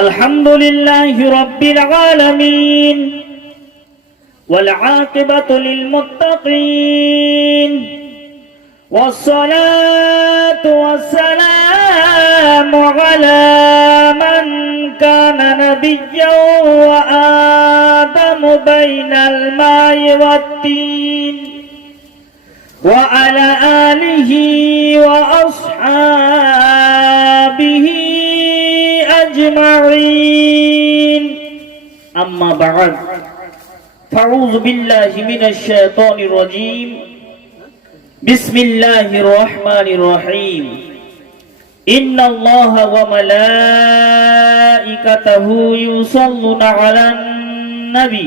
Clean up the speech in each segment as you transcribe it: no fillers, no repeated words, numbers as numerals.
अल्हम्दुलिल्लाहि रब्बिल आलमीन वल आक़िबतु लिल मुत्तक़ीन वस्सलातु वस्सलामु अला मन काना नबिय्यन व आदमु बैनल माइ वत्तीन व अला आलिहि व अस्हाबिहि अजमईन अम्मा बाद फ़अऊज़ु बिल्लाहि मिनश शैतानिर रजीम बिस्मिल्लाहिर रहमानिर रहीम इन्नल्लाहा व मलाइकतहु युसल्लूना अलन नबी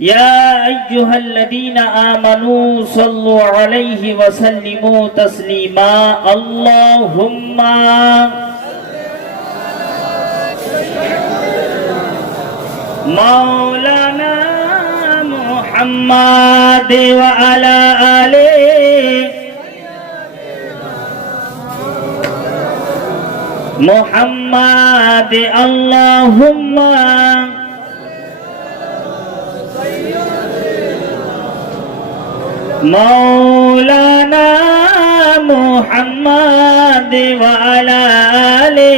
या अय्युहल्लज़ीना आमनू सल्लु अलैहि व सल्लिमू तस्लीमा अल्लाहुम्मा मौलाना मुहम्मद व अला आले मुहम्मद अल्लाहुम्मा मौलाना मुहम्मद व अला आले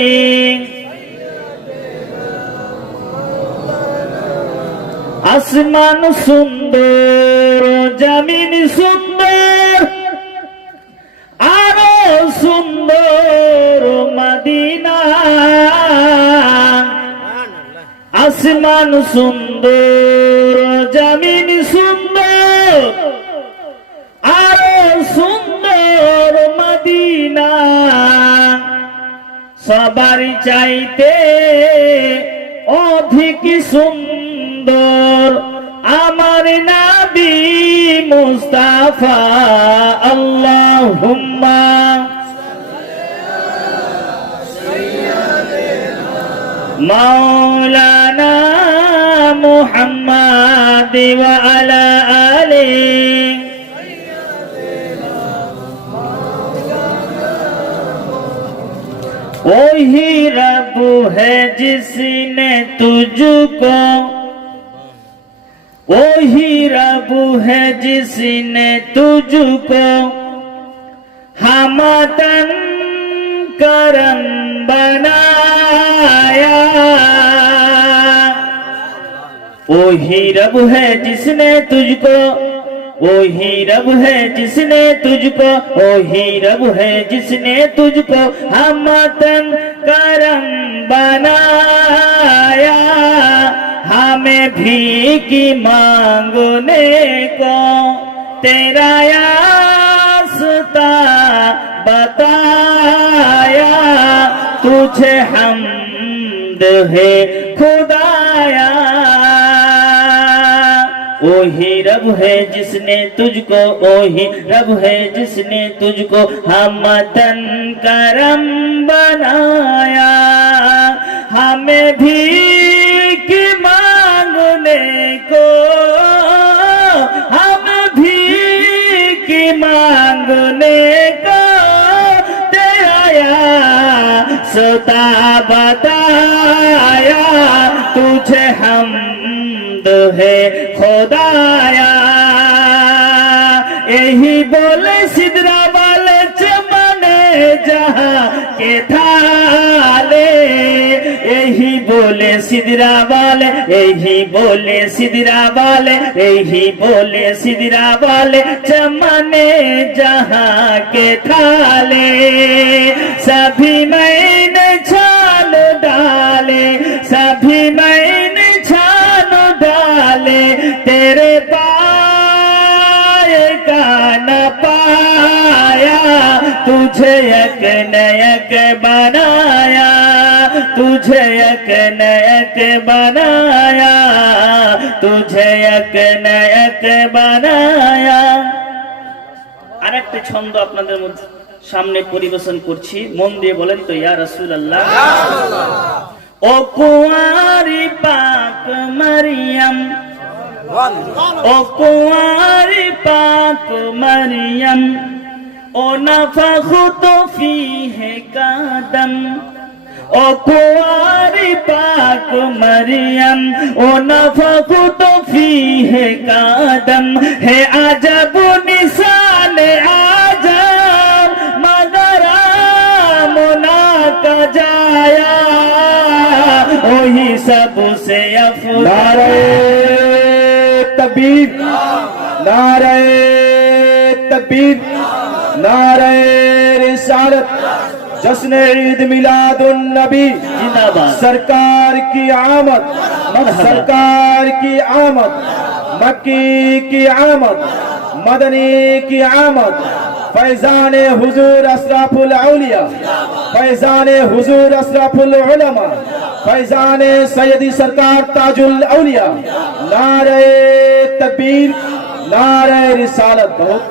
आसमान सुंदर जमीन सुंदर आरो सुंदर मदीना आसमान सुंदर जमीन सुंदर आरो सुंदर मदीना सबार चाইতে অধিক সুন্দর আমার নবী মুস্তাফা আল্লাহুম্মা মাওলানা মুহাম্মদ ওয়া আলা আলিহি वही रब है जिसने तुझको वही रब है जिसने तुझको हमतन करम बनाया वही रब है जिसने तुझको वही रब है जिसने तुझको वही रब है जिसने तुझको हमतन करम बनाया हमें भीख मांगने को तेरा रास्ता बताया तुझे हम्द है खुदाया वही रब है जिसने तुझको वही रब है जिसने तुझको हमतन करम बनाया हमें भीख मांगने को हमें भीख मांगने को तेरा सता बताया तुझे हम है खुदाया यही बोले सिदरा वाले चमने जहाँ के थाले यही बोले सिदरा वाले यही बोले सिदरा वाले यही बोले सिदरा वाले चमने जहाँ के थाले सभी मैंने छान डाले सभी मैंने डाले तेरे पाए का न पाया तुझे एक नयक बनाया तुझे एक नयक बनाया तुझे एक नयक बनाया আরেকটা ছন্দ আপনাদের মধ্যে সামনে পরিবেশন করছি মন দিয়ে বলেন তো ইয়া রাসূলুল্লাহ ओ कुंवारी पाक मरियम ओ कुंवारी पाक मरियम ओ नफखतु फीह कदम ओ कुंवारी पाक मरियम ओ नफखत फीहे कादम है अजब निशान आजम मगरा मुना का जाया वही सबसे अफजल नारे तकबीर नारे तकबीर नारे रिसालत जश्न ईद मिलादुन नबी जिंदाबाद सरकार की आमद सरकार की आमद मक्की की आमद मदनी की आमद फैजान हुजूर अशरफुल औलिया फैजान हुजूर अशरफुल उलमा फैजान सैयदी सरकार ताजुल औलिया नारे तकबीर नारे रिसालत बहुत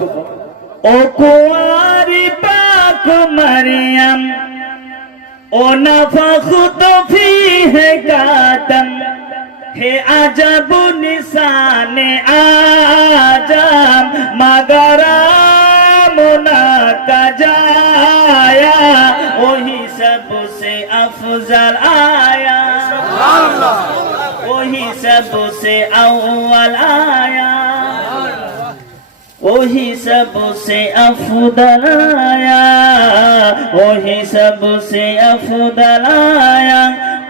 ओ कुंवारी पाक मरियम ओ नफखत फीहे कादम है अजब निशान आजम मगरा मुना का जाया वही सबसे अफजल आया वही सबसे अव्वल आया वही सबसे अफदल आया वही सबसे अफदल आया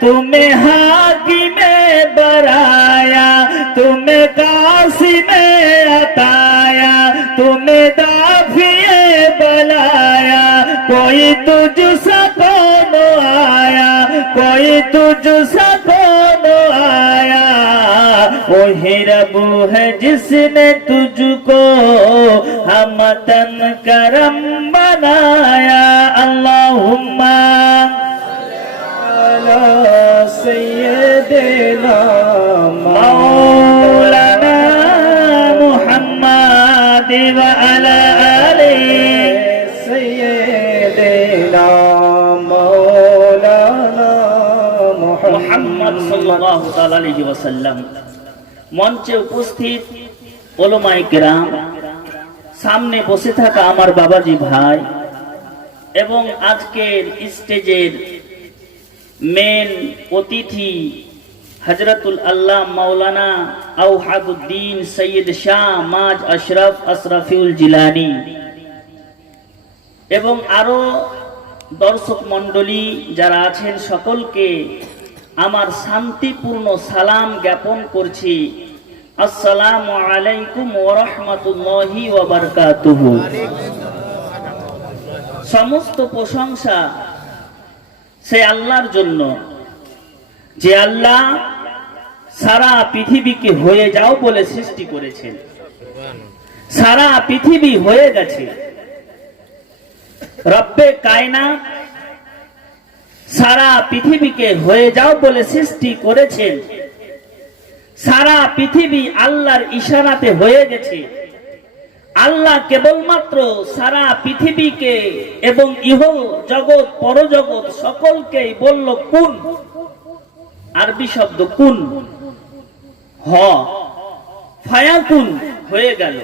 तुम्हें हाकिमे बराया तुम्हें कासी में अताया तुम्हें दाफिए बलाया कोई तुझ सा कौन आया कोई तुझ सा कौन आया वही रब है जिसने तुझको हमतन करम बनाया अल्लाहुम्मा अला सय्यिदना मौलाना मुहम्मद व अला आलिहि सय्यिदना मौलाना मुहम्मद सल्लल्लाहु ताला अलैहि वसल्लम। মঞ্চে উপস্থিত ওলামায়ে কেরাম, সামনে বসে থাকা আমার বাবাজি ভাই এবং আজকের স্টেজের মেন অতিথি হযরতুল আল্লাহ মাওলানা আওহাদুদ্দিন সৈয়দ শাহ মাজ আশরাফ আশরাফিউল জিলানী এবং আরো দর্শক মণ্ডলী যারা আছেন সকলকে আমার শান্তিপূর্ণ সালাম জ্ঞাপন করছি। আসসালামু আলাইকুম ওয়া রাহমাতুল্লাহি ওয়া বারাকাতুহু। সমস্ত প্রশংসা সে আল্লাহর জন্য যে আল্লাহ সারা পৃথিবীকে হয়ে যাও বলে সৃষ্টি করেছেন। সারা পৃথিবী হয়ে গেছে, রব্বে কায়নাত সারা পৃথিবীকে হয়ে যাও বলে সৃষ্টি করেছেন। সারা পৃথিবী আল্লাহর ইশারাতে হয়ে গেছে। আল্লাহ কেবলমাত্র সারা পৃথিবীকে এবং ইহ জগৎ পরজগৎ সকলকেই বলল কুন, আরবি শব্দ কুন, হ ফায়াকুন, হয়ে গেল।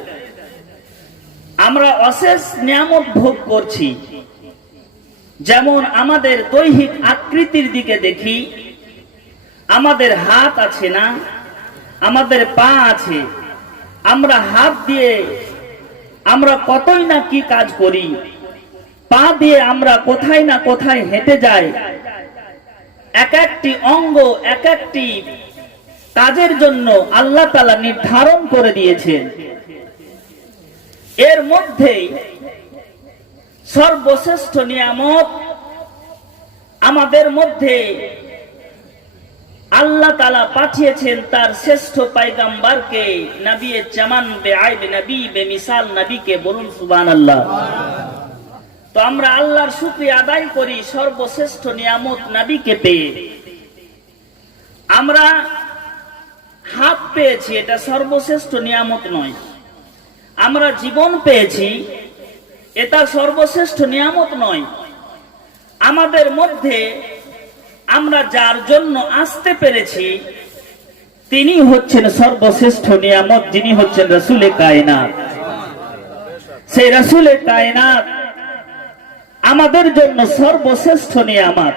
আমরা অশেষ নিয়ামত ভোগ করছি। যেমন আমাদের দৈহিক আকৃতির দিকে দেখি, আমাদের হাত আছে না, আমাদের পা আছে, আমরা হাত দিয়ে আমরা কতই না কি কাজ করি, পা দিয়ে আমরা কোথায় না কোথায় হেঁটে যাই। এক একটি অঙ্গ এক একটি কাজের জন্য আল্লাহ তাআলা নির্ধারণ করে দিয়েছেন। এর মধ্যে সর্বশ্রেষ্ঠ নিয়ামত আমাদের মধ্যে আল্লাহ তাআলা পাঠিয়েছেন তার শ্রেষ্ঠ পয়গম্বরকে, নবী জামান বেআইব নবী বেমিসাল নবীকে। বলুন সুবহানাল্লাহ। তো আমরা আল্লাহর শুকরিয়া আদায় করি সর্বশ্রেষ্ঠ নিয়ামত নবীকে পেয়ে। আমরা হাত পেয়েছি, এটা সর্বশ্রেষ্ঠ নিয়ামত নয়। আমরা জীবন পেয়েছি, এটা সর্বশ্রেষ্ঠ নিয়ামত নয়। আমাদের মধ্যে আমরা যার জন্য আসতে পেরেছি তিনি হচ্ছেন সর্বশ্রেষ্ঠ নিয়ামত, যিনি হচ্ছেন রাসূলে কায়নাত। সেই রাসূলে কায়নাত আমাদের জন্য সর্বশ্রেষ্ঠ নিয়ামত।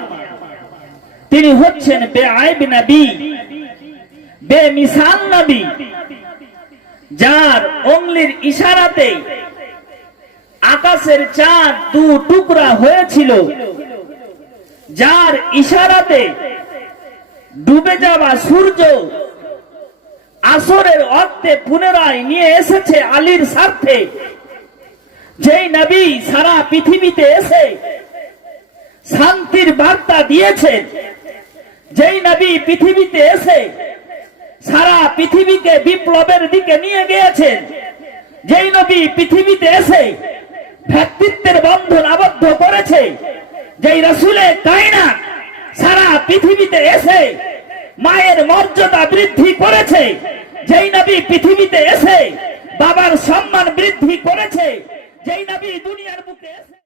তিনি হচ্ছেন বেআইব নবী, বেমিসাল নবী, যার অঙ্গুলির ইশারাতে আকাশের চাঁদ দু টুকরা হয়েছিল, যার ইশারাতে ডুবে যাওয়া সূর্য আসরের অর্থে পুনরায় নিয়ে এসেছে আলীর স্বার্থে, যেই নবী সারা পৃথিবীতে এসে শান্তির বার্তা দিয়েছেন, যেই নবী পৃথিবীতে এসে সারা পৃথিবীকে বিপ্লবের দিকে নিয়ে গিয়েছেন, যেই নবী পৃথিবীতে এসে ভ্রাতৃত্বের বন্ধন আবদ্ধ করেছে, যেই রাসূলে কায়নাত সারা পৃথিবীতে এসে মায়ের মর্যাদা বৃদ্ধি করেছে, যেই নবী পৃথিবীতে এসে বাবার সম্মান বৃদ্ধি করেছে, যেই নবী দুনিয়ার বুকে এসে